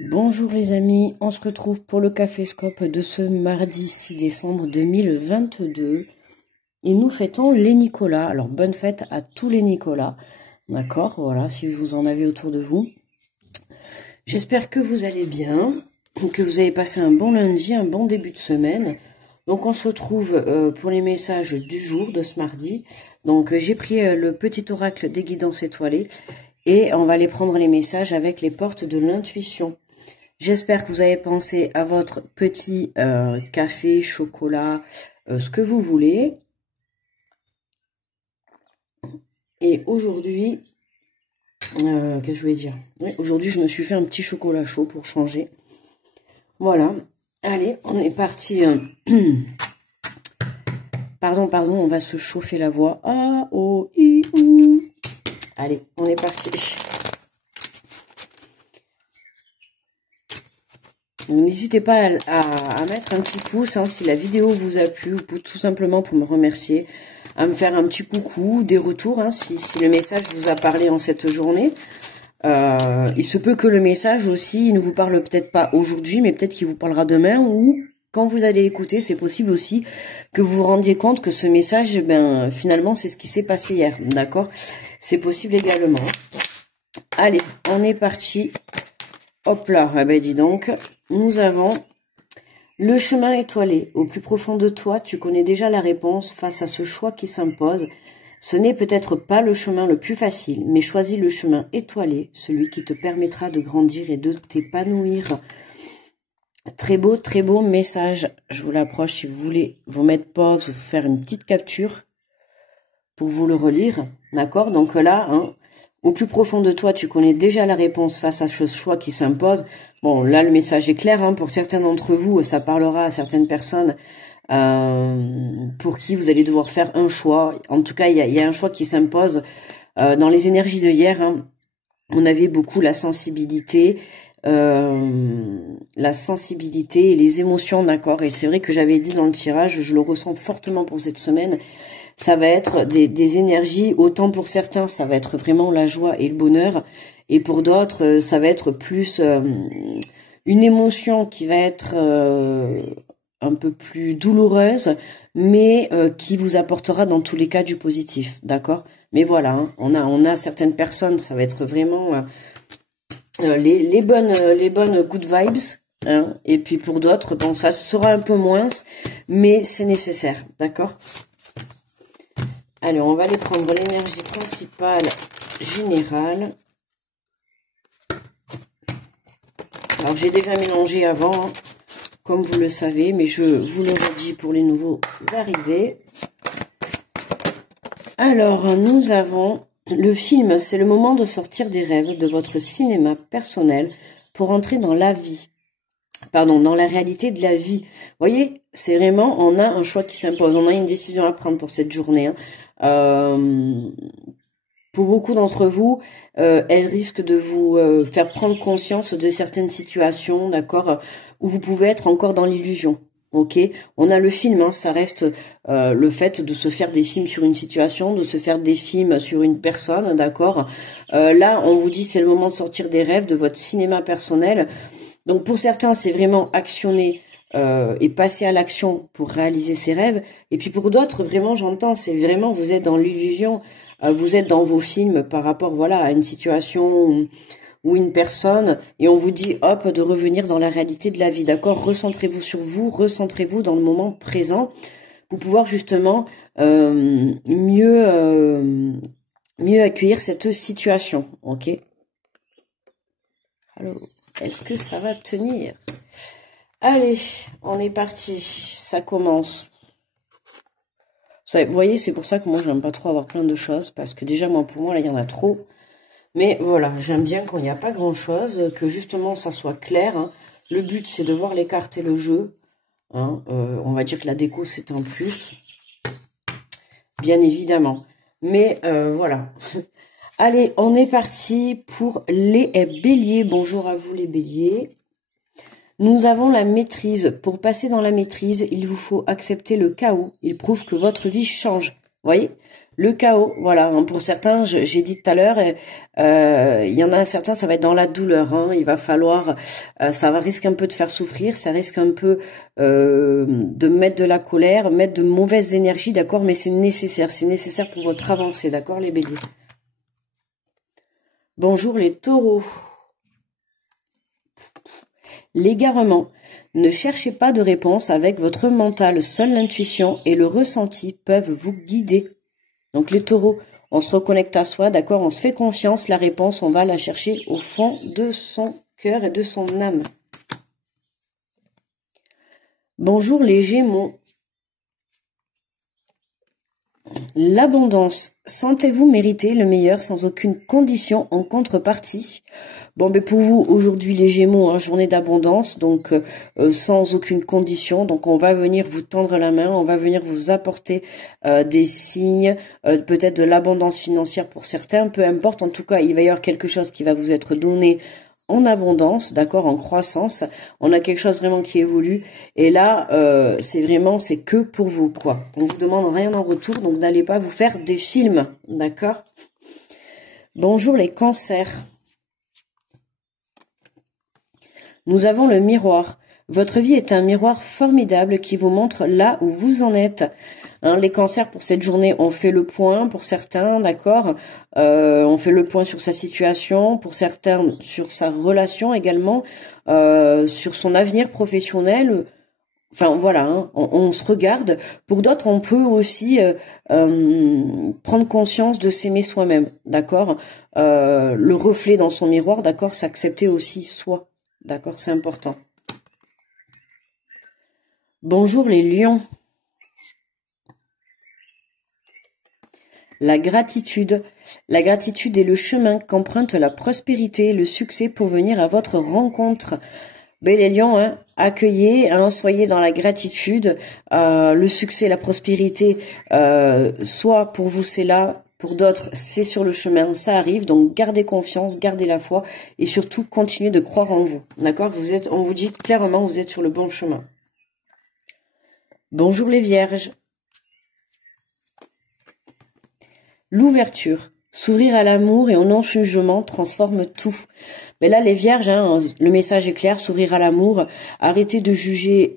Bonjour les amis, on se retrouve pour le Caféscope de ce mardi 6 décembre 2022 et nous fêtons les Nicolas. Alors bonne fête à tous les Nicolas, d'accord, voilà, si vous en avez autour de vous. J'espère que vous allez bien, que vous avez passé un bon lundi, un bon début de semaine. Donc on se retrouve pour les messages du jour de ce mardi. Donc j'ai pris le petit oracle des guidances étoilées et on va aller prendre les messages avec les portes de l'intuition. J'espère que vous avez pensé à votre petit café, chocolat, ce que vous voulez. Et aujourd'hui, qu'est-ce que je voulais dire? Oui, aujourd'hui, je me suis fait un petit chocolat chaud pour changer. Voilà. Allez, on est parti. Pardon, on va se chauffer la voix. A, O, I, O. Allez, on est parti. N'hésitez pas à mettre un petit pouce si la vidéo vous a plu, ou tout simplement pour me remercier, à me faire un petit coucou, des retours, si le message vous a parlé en cette journée. Il se peut que le message aussi, il ne vous parle peut-être pas aujourd'hui, mais peut-être qu'il vous parlera demain, ou quand vous allez écouter, c'est possible aussi que vous vous rendiez compte que ce message, finalement, c'est ce qui s'est passé hier, d'accord? C'est possible également. Allez, on est parti. Hop là, dis donc, nous avons le chemin étoilé. Au plus profond de toi, tu connais déjà la réponse face à ce choix qui s'impose. Ce n'est peut-être pas le chemin le plus facile, mais choisis le chemin étoilé, celui qui te permettra de grandir et de t'épanouir. Très beau message. Je vous l'approche si vous voulez vous mettre pause, vous faire une petite capture pour vous le relire. D'accord? Donc là, au plus profond de toi, tu connais déjà la réponse face à ce choix qui s'impose. Bon, là, le message est clair. Pour certains d'entre vous, ça parlera à certaines personnes pour qui vous allez devoir faire un choix. En tout cas, il y a un choix qui s'impose. Dans les énergies de hier, on avait beaucoup la sensibilité et les émotions, d'accord. Et c'est vrai que j'avais dit dans le tirage, je le ressens fortement pour cette semaine. Ça va être des énergies, autant pour certains, ça va être vraiment la joie et le bonheur, et pour d'autres, ça va être plus une émotion qui va être un peu plus douloureuse, mais qui vous apportera dans tous les cas du positif, d'accord? Mais voilà, on a certaines personnes, ça va être vraiment les bonnes good vibes, et puis pour d'autres, bon, ça sera un peu moins, mais c'est nécessaire, d'accord? Alors, on va aller prendre l'énergie principale générale. Alors, j'ai déjà mélangé avant, comme vous le savez, mais je vous le redis pour les nouveaux arrivés. Alors, nous avons le film. C'est le moment de sortir des rêves de votre cinéma personnel pour entrer dans la vie. Pardon, dans la réalité de la vie. Vous voyez, c'est vraiment, on a un choix qui s'impose. On a une décision à prendre pour cette journée. Pour beaucoup d'entre vous, elle risque de vous faire prendre conscience de certaines situations, d'accord, où vous pouvez être encore dans l'illusion. Ok, on a le film, ça reste le fait de se faire des films sur une situation, de se faire des films sur une personne, d'accord. Là, on vous dit c'est le moment de sortir des rêves, de votre cinéma personnel. Donc pour certains, c'est vraiment actionner et passer à l'action pour réaliser ses rêves. Et puis pour d'autres, vraiment, j'entends, c'est vraiment vous êtes dans l'illusion, vous êtes dans vos films par rapport, voilà, à une situation ou une personne, et on vous dit, hop, de revenir dans la réalité de la vie, d'accord? Recentrez-vous sur vous, recentrez-vous dans le moment présent pour pouvoir justement mieux accueillir cette situation, ok? Alors, est-ce que ça va tenir? Allez, on est parti, ça commence. Vous voyez, c'est pour ça que moi, j'aime pas trop avoir plein de choses, parce que déjà, pour moi, là, il y en a trop. Mais voilà, j'aime bien quand il n'y a pas grand-chose, que justement, ça soit clair. Le but, c'est de voir les cartes et le jeu. On va dire que la déco, c'est un plus. Bien évidemment. Mais voilà. Allez, on est parti pour les béliers. Bonjour à vous, les béliers. Nous avons la maîtrise. Pour passer dans la maîtrise, il vous faut accepter le chaos. Il prouve que votre vie change. Vous voyez? Le chaos, voilà, hein, pour certains, j'ai dit tout à l'heure, il y en a certains, ça va être dans la douleur, hein, il va falloir, ça va risque un peu de faire souffrir, ça risque un peu de mettre de la colère, mettre de mauvaises énergies, d'accord, mais c'est nécessaire pour votre avancée, d'accord les béliers. Bonjour les taureaux. L'égarement. Ne cherchez pas de réponse avec votre mental, seule l'intuition et le ressenti peuvent vous guider. Donc les taureaux, on se reconnecte à soi, d'accord, on se fait confiance, la réponse, on va la chercher au fond de son cœur et de son âme. Bonjour les Gémeaux. L'abondance. Sentez-vous mériter le meilleur sans aucune condition en contrepartie. Bon, mais pour vous, aujourd'hui, les Gémeaux, hein, journée d'abondance, donc sans aucune condition. Donc, on va venir vous tendre la main, on va venir vous apporter des signes, peut-être de l'abondance financière pour certains, peu importe. En tout cas, il va y avoir quelque chose qui va vous être donné en abondance, d'accord, en croissance. On a quelque chose vraiment qui évolue. Et là, c'est que pour vous, quoi. On vous demande rien en retour, donc n'allez pas vous faire des films, d'accord. Bonjour les cancers. Nous avons le miroir. Votre vie est un miroir formidable qui vous montre là où vous en êtes. Hein, les cancers pour cette journée, on fait le point pour certains, d'accord. On fait le point sur sa situation, pour certains sur sa relation également, sur son avenir professionnel. Enfin voilà, hein, on se regarde. Pour d'autres, on peut aussi prendre conscience de s'aimer soi-même, d'accord. Le reflet dans son miroir, d'accord, s'accepter aussi soi. D'accord, c'est important. Bonjour les lions. La gratitude. La gratitude est le chemin qu'emprunte la prospérité et le succès pour venir à votre rencontre. Ben, les lions, hein, accueillez, hein, soyez dans la gratitude. Le succès, la prospérité, soit pour vous c'est là, pour d'autres c'est sur le chemin, ça arrive. Donc gardez confiance, gardez la foi et surtout continuez de croire en vous. D'accord, on vous dit clairement vous êtes sur le bon chemin. Bonjour les vierges. L'ouverture, s'ouvrir à l'amour et au non-jugement transforme tout. Mais là, les vierges, hein, le message est clair, s'ouvrir à l'amour, arrêtez de juger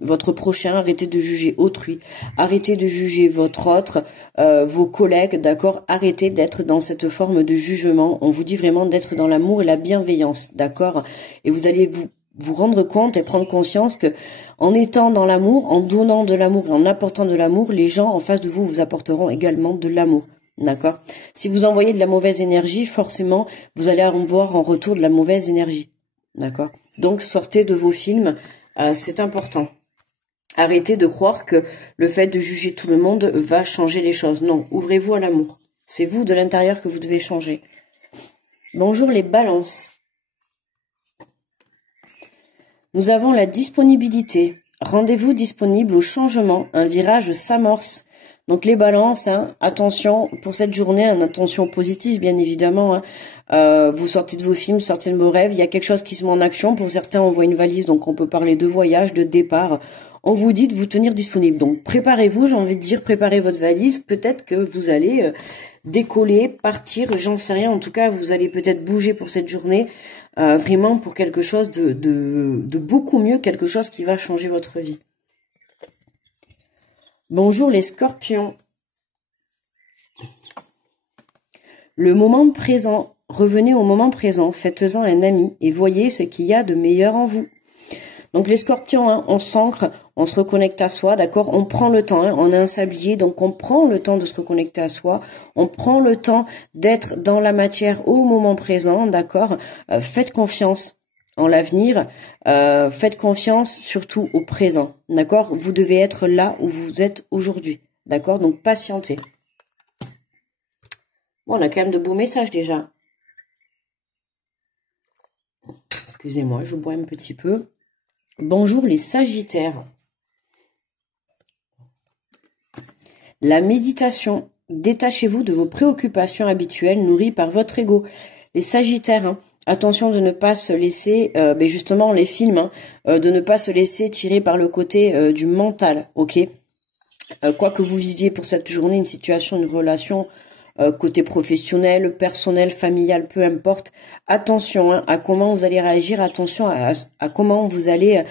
votre prochain, arrêtez de juger autrui, arrêtez de juger votre autre, vos collègues, d'accord, arrêtez d'être dans cette forme de jugement. On vous dit vraiment d'être dans l'amour et la bienveillance, d'accord, et vous allez vous rendre compte et prendre conscience que en étant dans l'amour, en donnant de l'amour et en apportant de l'amour, les gens en face de vous vous apporteront également de l'amour. D'accord. Si vous envoyez de la mauvaise énergie, forcément, vous allez avoir en retour de la mauvaise énergie. D'accord. Donc, sortez de vos films, c'est important. Arrêtez de croire que le fait de juger tout le monde va changer les choses. Non, ouvrez-vous à l'amour. C'est vous de l'intérieur que vous devez changer. Bonjour les balances. Nous avons la disponibilité. Rendez-vous disponible au changement. Un virage s'amorce. Donc les balances, hein, attention pour cette journée, hein, attention positive bien évidemment. Hein. Vous sortez de vos films, sortez de vos rêves. Il y a quelque chose qui se met en action. Pour certains, on voit une valise, donc on peut parler de voyage, de départ. On vous dit de vous tenir disponible. Donc préparez-vous, j'ai envie de dire, préparez votre valise. Peut-être que vous allez décoller, partir, j'en sais rien. En tout cas, vous allez peut-être bouger pour cette journée. Vraiment pour quelque chose de beaucoup mieux, quelque chose qui va changer votre vie. Bonjour les scorpions. Le moment présent, revenez au moment présent, faites-en un ami et voyez ce qu'il y a de meilleur en vous. Donc les scorpions, hein, on s'ancre, on se reconnecte à soi, d'accord. On prend le temps, hein, on a un sablier, donc on prend le temps de se reconnecter à soi. On prend le temps d'être dans la matière au moment présent, d'accord. Faites confiance en l'avenir, faites confiance surtout au présent, d'accord. Vous devez être là où vous êtes aujourd'hui, d'accord. Donc patientez. Bon, on a quand même de beaux messages déjà. Excusez-moi, je bois un petit peu. Bonjour les sagittaires. La méditation. Détachez-vous de vos préoccupations habituelles nourries par votre ego. Les sagittaires, hein, attention de ne pas se laisser, justement les films, hein, de ne pas se laisser tirer par le côté du mental, ok. Quoi que vous viviez pour cette journée, une situation, une relation, côté professionnel, personnel, familial, peu importe. Attention à comment vous allez réagir, attention à comment vous allez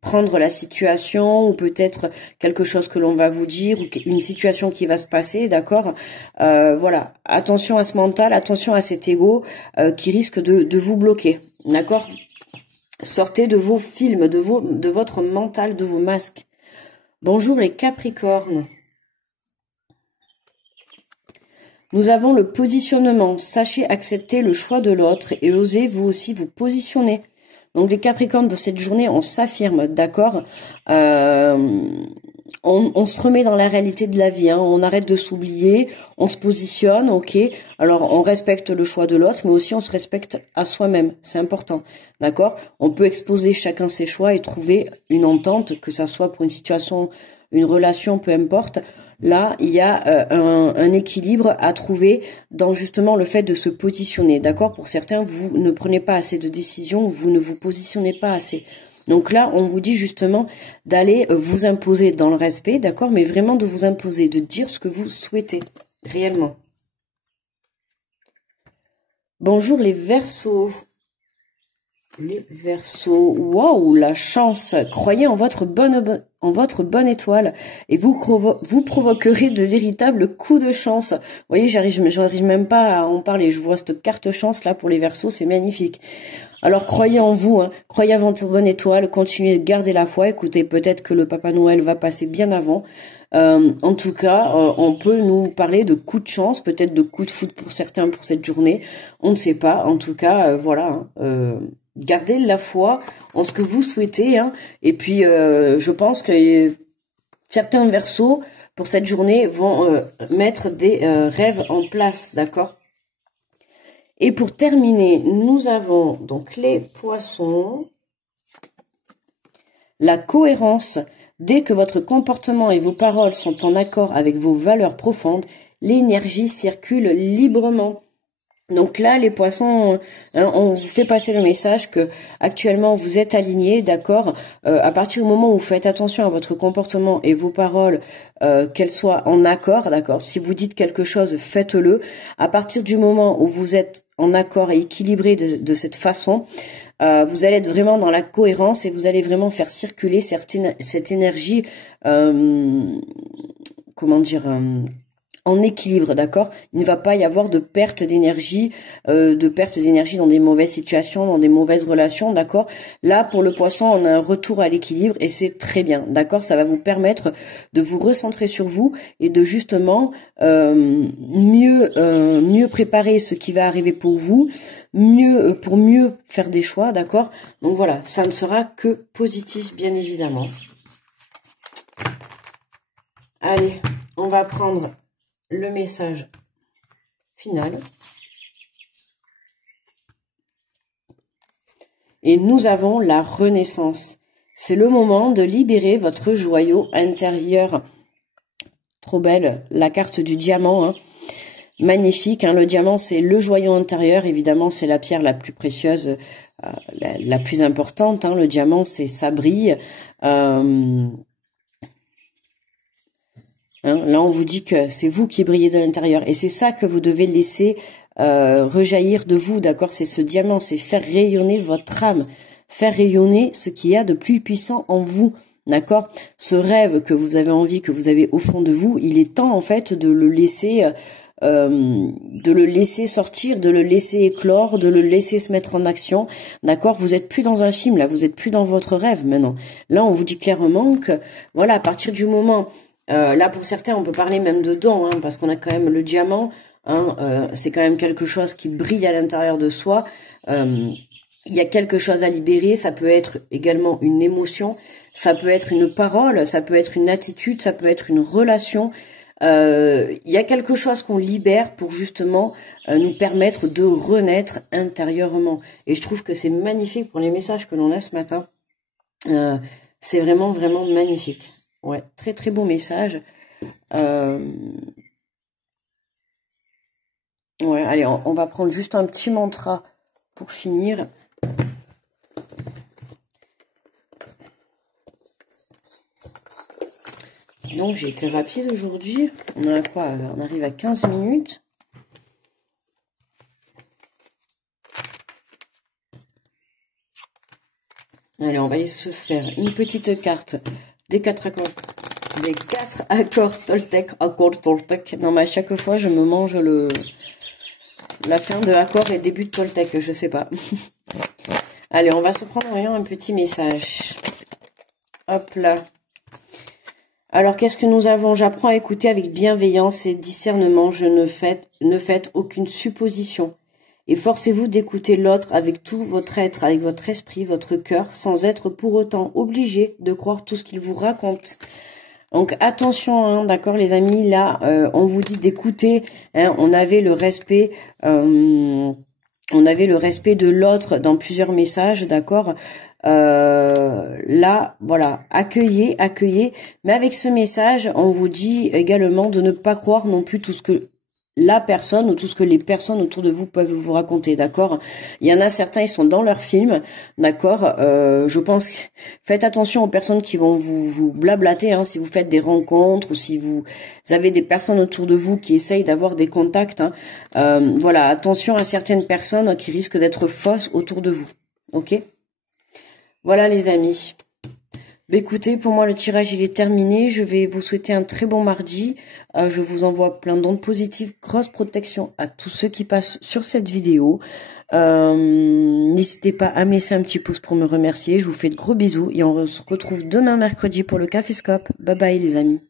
prendre la situation, ou peut-être quelque chose que l'on va vous dire, ou une situation qui va se passer, d'accord. Voilà, attention à ce mental, attention à cet ego qui risque de vous bloquer, d'accord. Sortez de vos films, de votre mental, de vos masques. Bonjour les Capricornes. Nous avons le positionnement. Sachez accepter le choix de l'autre et osez vous aussi vous positionner. Donc les Capricornes, pour cette journée, on s'affirme, d'accord. On se remet dans la réalité de la vie, hein. On arrête de s'oublier, on se positionne, ok. Alors on respecte le choix de l'autre, mais aussi on se respecte à soi-même, c'est important, d'accord. On peut exposer chacun ses choix et trouver une entente, que ça soit pour une situation, une relation, peu importe. Là, il y a un équilibre à trouver dans justement le fait de se positionner, d'accord. Pour certains, vous ne prenez pas assez de décisions, vous ne vous positionnez pas assez. Donc là, on vous dit justement d'aller vous imposer dans le respect, d'accord, mais vraiment de vous imposer, de dire ce que vous souhaitez, réellement. Bonjour les Verseaux. Les Verseaux, waouh, la chance. Croyez en votre bonne étoile et vous provoquerez de véritables coups de chance. Vous voyez, j'arrive même pas à en parler. Je vois cette carte chance là pour les Verseaux, c'est magnifique. Alors croyez en vous, hein, croyez en votre bonne étoile, continuez de garder la foi. Écoutez, peut-être que le Papa Noël va passer bien avant. En tout cas, on peut nous parler de coups de chance, peut-être de coups de foot pour certains pour cette journée. On ne sait pas. En tout cas, voilà. Gardez la foi en ce que vous souhaitez, hein. Et puis, je pense que certains Verseaux pour cette journée vont mettre des rêves en place, d'accord. Et pour terminer, nous avons donc les Poissons. La cohérence. Dès que votre comportement et vos paroles sont en accord avec vos valeurs profondes, l'énergie circule librement. Donc là, les Poissons, hein, on vous fait passer le message que actuellement vous êtes alignés, d'accord. À partir du moment où vous faites attention à votre comportement et vos paroles, qu'elles soient en accord, d'accord. Si vous dites quelque chose, faites-le. À partir du moment où vous êtes en accord et équilibré de cette façon, vous allez être vraiment dans la cohérence et vous allez vraiment faire circuler cette énergie, comment dire, en équilibre, d'accord. Il ne va pas y avoir de perte d'énergie dans des mauvaises situations, dans des mauvaises relations, d'accord. Là, pour le Poisson, on a un retour à l'équilibre et c'est très bien, d'accord. Ça va vous permettre de vous recentrer sur vous et de justement mieux préparer ce qui va arriver pour vous, pour mieux faire des choix, d'accord. Donc voilà, ça ne sera que positif, bien évidemment. Allez, on va prendre le message final. Et nous avons la renaissance. C'est le moment de libérer votre joyau intérieur. Trop belle, la carte du diamant, hein. Magnifique, hein. Le diamant, c'est le joyau intérieur. Évidemment, c'est la pierre la plus précieuse, la plus importante, hein. Le diamant, ça brille. Hein, là, on vous dit que c'est vous qui brillez de l'intérieur. Et c'est ça que vous devez laisser rejaillir de vous, d'accord. C'est ce diamant, c'est faire rayonner votre âme. Faire rayonner ce qu'il y a de plus puissant en vous, d'accord. Ce rêve que vous avez envie, que vous avez au fond de vous, il est temps, en fait, de le laisser sortir, de le laisser éclore, de le laisser se mettre en action, d'accord. Vous êtes plus dans un film, là. Vous êtes plus dans votre rêve, maintenant. Là, on vous dit clairement que, voilà, à partir du moment... là, pour certains, on peut parler même de dons, hein, parce qu'on a quand même le diamant, hein, c'est quand même quelque chose qui brille à l'intérieur de soi. Il y a quelque chose à libérer, ça peut être également une émotion, ça peut être une parole, ça peut être une attitude, ça peut être une relation. Il y a quelque chose qu'on libère pour justement nous permettre de renaître intérieurement. Et je trouve que c'est magnifique pour les messages que l'on a ce matin. C'est vraiment, vraiment magnifique. Ouais, très très beau message. Ouais, allez, on va prendre juste un petit mantra pour finir. Donc j'ai été rapide aujourd'hui. On a quoi? On arrive à 15 minutes. Allez, on va aller se faire une petite carte des 4 accords. Des 4 accords Toltec. Non, mais à chaque fois, je me mange la fin de accord et début de Toltec, je sais pas. Allez, on va se prendre un petit message. Hop là. Alors, qu'est-ce que nous avons? J'apprends à écouter avec bienveillance et discernement. Je ne faites aucune supposition. Efforcez-vous d'écouter l'autre avec tout votre être, avec votre esprit, votre cœur, sans être pour autant obligé de croire tout ce qu'il vous raconte. Donc attention, hein, d'accord les amis, là on vous dit d'écouter, hein, on avait le respect de l'autre dans plusieurs messages, d'accord. Là, voilà, accueillez, mais avec ce message, on vous dit également de ne pas croire non plus tout ce que la personne ou tout ce que les personnes autour de vous peuvent vous raconter, d'accord. Il y en a certains, ils sont dans leur film, d'accord. Je pense que faites attention aux personnes qui vont vous blablater, hein, si vous faites des rencontres ou si vous avez des personnes autour de vous qui essayent d'avoir des contacts, hein. Voilà, attention à certaines personnes qui risquent d'être fausses autour de vous, ok. Voilà les amis. Bah, écoutez, pour moi le tirage il est terminé. Je vais vous souhaiter un très bon mardi. Je vous envoie plein d'ondes positives, grosse protection à tous ceux qui passent sur cette vidéo. N'hésitez pas à me laisser un petit pouce pour me remercier. Je vous fais de gros bisous et on se retrouve demain mercredi pour le Caféscope. Bye bye les amis.